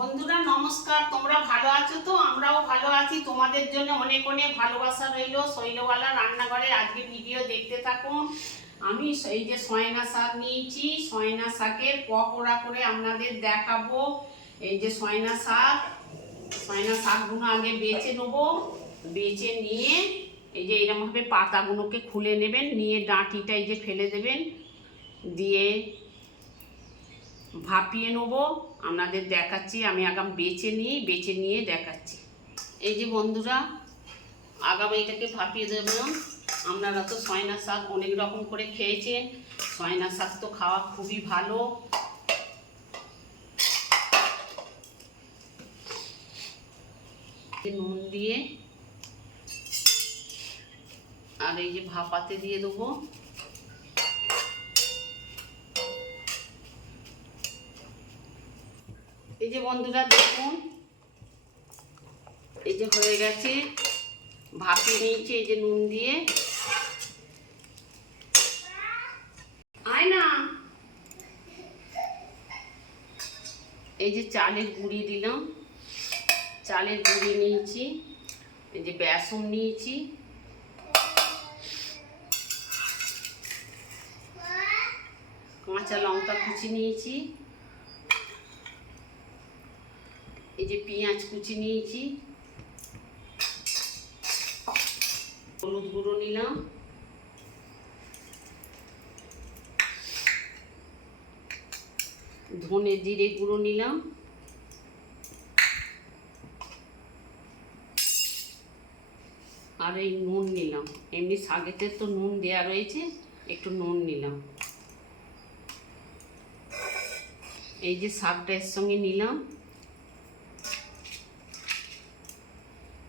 বন্ধুরা, নমস্কার। তোমরা ভালো আছো তো? আমরাও ভালো আছি। তোমাদের জন্য অনেক অনেক ভালোবাসা রইল। শৈলবালা রান্নাঘরে আজকে ভিডিও দেখতে থাকুন। আমি এই যে সয়না শাক নিয়েছি। সয়না শাকের পকোড়া করে আপনাদের দেখাবো। এই যে সয়না শাক। সয়না শাকগুলো আগে বেছে নেব। বেছে নিয়ে এই যে এরকমভাবে পাতাগুলোকে খুলে নেবেন। নিয়ে ডাঁটিটা এই যে ফেলে দেবেন। দিয়ে ভাপিয়ে নেব, আপনাদের দেখাচ্ছি, আমি আগাম বেছে নিই, বেছে নিয়ে দেখাচ্ছি। এই যে বন্ধুরা, আগাম এটাকে ভাপিয়ে দেবেন আপনারা তো সয়না শাক অনেক রকম করে খেয়েছেন। সয়না শাক তো খাওয়া খুবই ভালো। নুন দিয়ে আর এই যে ভাপাতে দিয়ে দেবো। এই যে বন্ধুরা দেখুন, এই যে হয়ে গেছে ভাপিয়ে নিয়েছি, এই যে নুন দিয়ে। আয় না এই যে চালের গুঁড়ি দিলাম। চালের গুঁড়ি নিয়েছি, এই যে বেসন নিয়েছি। কাঁচা লঙ্কা কুচি নিয়েছি। এই যে পেঁয়াজ কুচি নিয়েছি। হলুদ গুঁড়ো নিলাম। ধনে জিরে গুঁড়ো নিলাম। আর এই নুন নিলাম। এমনি শাকেতে তো নুন দেয়া রয়েছে, একটু নুন নিলাম। এই যে শাকটা এর সঙ্গে নিলাম।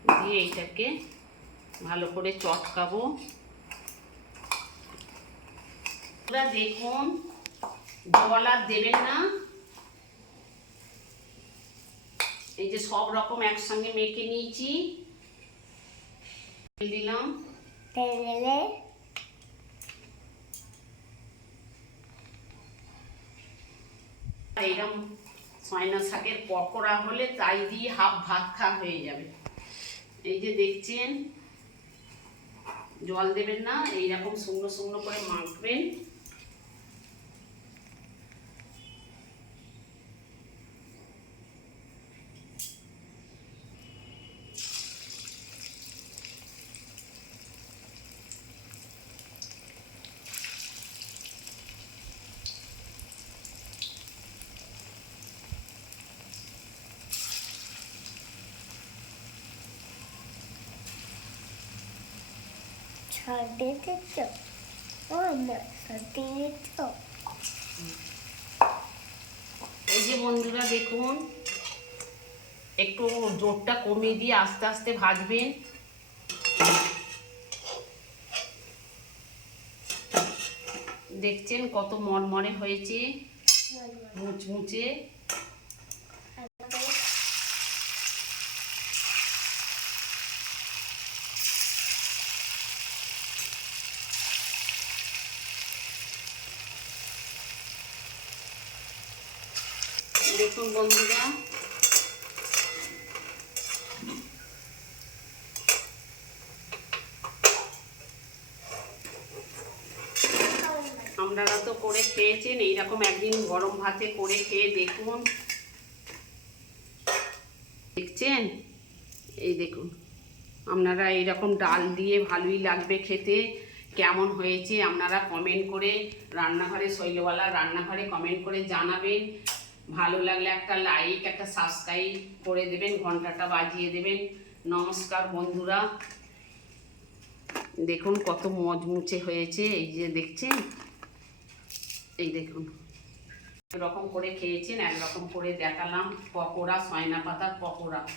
দিয়ে এইটাকে ভালো করে চটকাবো। এবার দেখুন জল আর দেবেন না। এই যে সব রকম একসঙ্গে মেখে নিয়েছি। দিলাম। এইরকম সয়না শাকের পকোড়া হলে তাই দিয়ে হাফ ভাত খা হয়ে যাবে। এই যে দেখছেন জল দেবেন না এইরকম শুকনো শুকনো করে মাখবেন। এই যে বন্ধুরা দেখুন, একটু জোরটা কমিয়ে দিয়ে আস্তে আস্তে ভাজবেন। দেখছেন কত মরমরে হয়েছে? মুচমুচে। দেখুন বন্ধুরা। আপনারা তো করে খেয়েছেন, এইরকম একদিন গরম ভাতে করে খেয়ে দেখুন। দেখছেন? এই দেখুন আপনারা এইরকম ডাল দিয়ে ভালোই লাগবে খেতে। কেমন হয়েছে আপনারা কমেন্ট করে রান্নাঘরে, শৈলওয়ালা রান্নাঘরে কমেন্ট করে জানাবেন। ভালো লাগলে একটা লাইক একটা সাবস্ক্রাইব করে দেবেন, ঘন্টাটা বাজিয়ে দেবেন। নমস্কার বন্ধুরা। দেখুন কত মজমুচে হয়েছে, এই যে দেখছেন? এই দেখুন। রকম করে খেয়েছেন, একরকম করে দেখালাম, পকোড়া, সয়না পাতার পকোড়া।